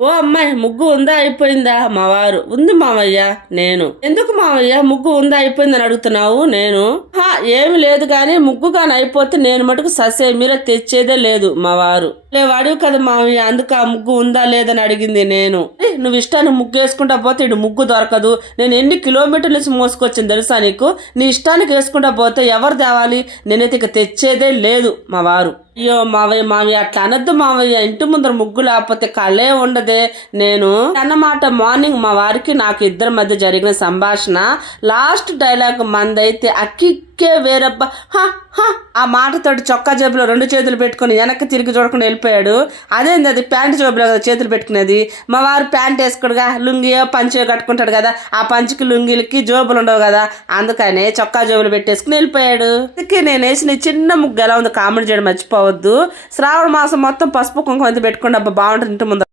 ఓ అమ్మాయి ముగ్గు ఉందా? అయిపోయిందా? మావారు. ఉంది మావయ్య నేను. ఎందుకు మావయ్య ముగ్గు ఉందా? అయిపోయిందని అడుగుతున్నావు? నేను. "హా, ఏమి లేదు కానీ ముగ్గు కానీ అయిపోతే నేను మటుకు ససే మీర తెచ్చేదే లేదు మావారు. లేవు అడుగు కదా మావయ్య అందుకు ఆ ముగ్గు ఉందా లేదని అడిగింది నేను. "ఏ, నువ్వు ఇష్టాన్ని ముగ్గు వేసుకుంటా పోతే ఇటు ముగ్గు దొరకదు. నేను ఎన్ని కిలోమీటర్ల నుంచి మోసుకొచ్చింది తెలుసా నీకు? నీ ఇష్టానికి వేసుకుంటా పోతే ఎవరు తేవాలి? నేనైతే ఇక తెచ్చేదే లేదు మావారు. అయ్యో మావయ్య మావయ్య అట్లా అనొద్దు మావయ్య. ఇంటి ముందర ముగ్గు లేకపోతే కళ్ళే ఉండదే. నేను అన్నమాట మార్నింగ్ మా వారికి నాకు ఇద్దరి మధ్య జరిగిన సంభాషణ. లాస్ట్ డైలాగ్ మందైతే అక్కిక్కే వేరబ్బా. హ, హ. ఆ మాటతోటి చొక్కా జేబులో రెండు చేతులు పెట్టుకొని వెనక్కి తిరిగి చూడకుండా వెళ్ళిపోయాడు. అదేంది అది? ప్యాంట్ జేబులో కదా చేతులు పెట్టుకునేది. మా వారు ప్యాంట్ వేసుకోడుగా లుంగియో పంచో కట్టుకుంటాడు కదా. ఆ పంచికి లుంగిలకి జోబులు ఉండవు కదా. అందుకనే చొక్కా జోబులు పెట్టేసుకుని వెళ్ళిపోయాడు. అందుకే నేను వేసిన చిన్న ముగ్గు ఎలా ఉంది కామెడీ చేయడం మర్చిపోవద్దు శ్రావణ మాసం మొత్తం పసుపు కుంకుమ పెట్టుకుని అబ్బా బాగుంటుంది ఇంటి ముందు